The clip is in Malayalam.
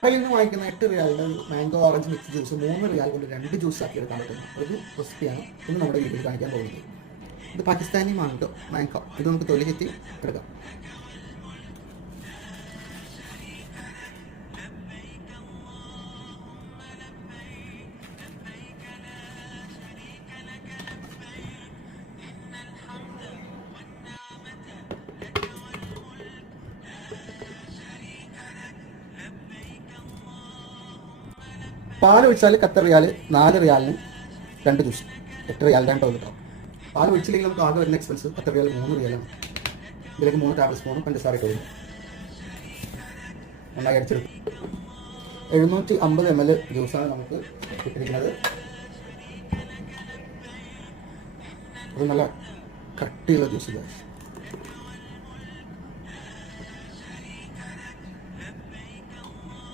കടയിൽ നിന്ന് വാങ്ങിക്കുന്ന 8 റിയാലിൻ്റെ മാംഗോ ഓറഞ്ച് മിക്സ് ജ്യൂസ് 3 റിയാൽ കൊണ്ട് 2 ജ്യൂസ് ആക്കി എടുക്കാൻ പറ്റുന്ന ഒരു റെസിപ്പിയാണ് ഇന്ന് നമ്മുടെ വീട്ടിൽ കാണിക്കാൻ പോകുന്നത്. ഇത് പാകിസ്ഥാനി മാംഗോ ഇത് നമുക്ക് തൊലി ചെത്തി എടുക്കാം. പാൽ ഒഴിച്ചാൽ 10 റിയാൽ, 4 റിയാലിന് 2 ജ്യൂസ്, 8 റിയാലിൻ്റെ കേട്ടോ. പാൽ ഒഴിച്ചില്ലെങ്കിൽ നമുക്ക് ആകെ വരുന്ന എക്സ്പെൻസ് 10 റിയാൽ 3 റിയാലാണ്. ഇതിലേക്ക് 3 ടേബിൾ സ്പൂൺ പഞ്ചസാര ഇട്ട് നന്നായി അടിച്ചെടുക്കും. 750 ml ജ്യൂസാണ് നമുക്ക് ഇട്ടിരിക്കുന്നത്. അത് നല്ല കട്ടിയുള്ള ജ്യൂസ്.